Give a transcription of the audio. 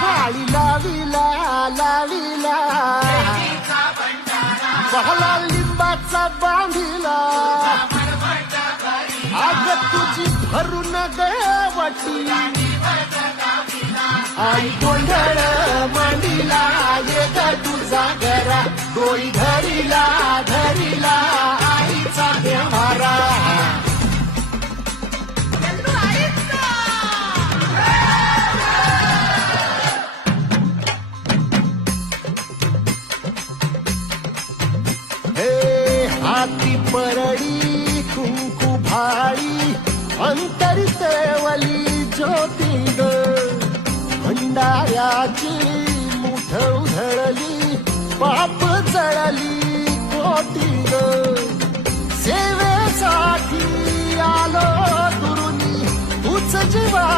माळी लावीला लावीला बहला लिंबाचा बांधिला. आग तुझी भरून गवटी आई गोंधळ मांडीला ये ग तुझा घरा डोई धरीला हाती परळी कुंकू भाळी अंतरितवली ज्योतिंग भंडाऱ्याची मुठ उधळली पाप जळली कोटिंग सेवेसाठी आलो दुरुनी तूच जीवा